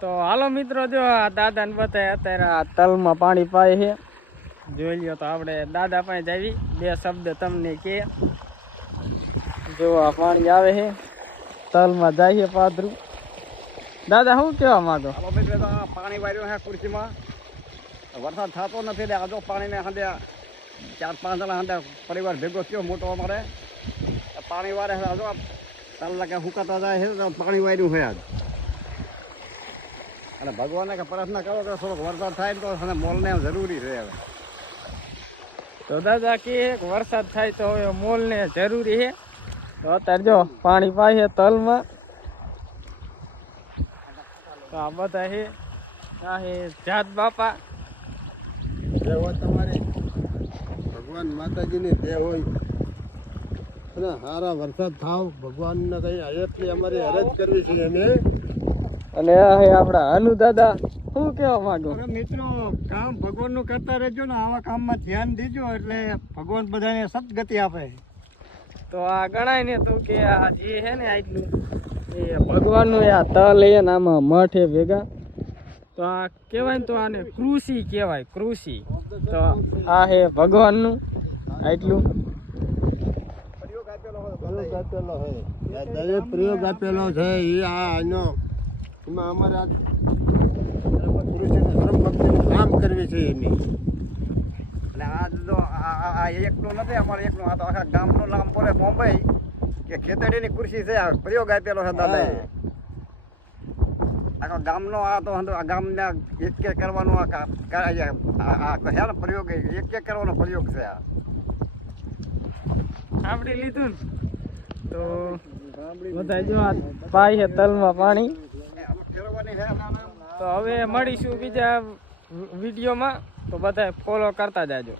તો હાલો મિત્રો, જો આ દાદાને બતાય અત્યારે આ તલમાં પાણી પાય છે. જોઈ લ્યો તો આપણે દાદા પાસે જાવી, બે શબ્દ તમને કે. જો આ પાણી આવે છે, તલમાં જાય છે પાદરું. દાદા શું કહેવા માંગો? પાણી વાર્યું છે ખુરશીમાં, વરસાદ થતો નથી એટલે આજો પાણીને હાંડે 4-5 જણા હાંડે પરિવાર ભેગો થયો મોટો અમારે. પાણી વારે છે આજો તલ લાગે હુકાતા જાય છે, પાણી વાર્યું છે આજ. અને ભગવાનને કે પ્રાર્થના કરો કે થોડોક વરસાદ થાય ને તો મોલને જરૂરી છે હવે. તો દાદા કે વરસાદ થાય તો હવે મોલને જરૂરી છે. તો અત્યારે જો પાણી પાય છે તલમાં. તો આ બધા છે, આ છે જાત બાપા. જય હોય તમારે, ભગવાન માતાજીની જય હોય અને સારા વરસાદ થાવ ભગવાનને કઈ એટલી અમારી અરજ કરવી છે અમે. અને આ છે આપણા અનુ દાદા, શું કહેવા માંગો? મિત્રો, કામ ભગવાનનું કરતા રહેજો ને, આવા કામમાં ધ્યાન દેજો એટલે ભગવાન બધાને સદગતિ આપે. તો આ ગણાય ને તો કે આ જે છે ને આટલું એ ભગવાનનું આ તલ એ ને આમાં મઠ એ ભેગા. તો આ કહેવાય ને તો આને કૃષિ કહેવાય, કૃષિ. તો આ છે ભગવાનનું આટલું. પ્રયોગ આપેલો છે એ આનો એમાં અમારે આ કૃષિનું શ્રમ ભક્તિનું કામ કરવી છે એની. એટલે આ જો આ એકનું નથી અમારે એકનું, આ તો આખા ગામનું નામ બોલે મુંબઈ કે ખેતડીની કૃષિ છે. આ પ્રયોગ આપેલો છે દાદાએ આખા ગામનો. આ તો આ ગામને એક કરવાનો છે ને પ્રયોગ, એક કરવાનો પ્રયોગ છે આ. સાંભળી લીધું ને? તો બધા જો આ પાય છે તલમાં પાણી. તો હવે મળીશું બીજા વિડીયોમાં, તો બધા ફોલો કરતા જાજો.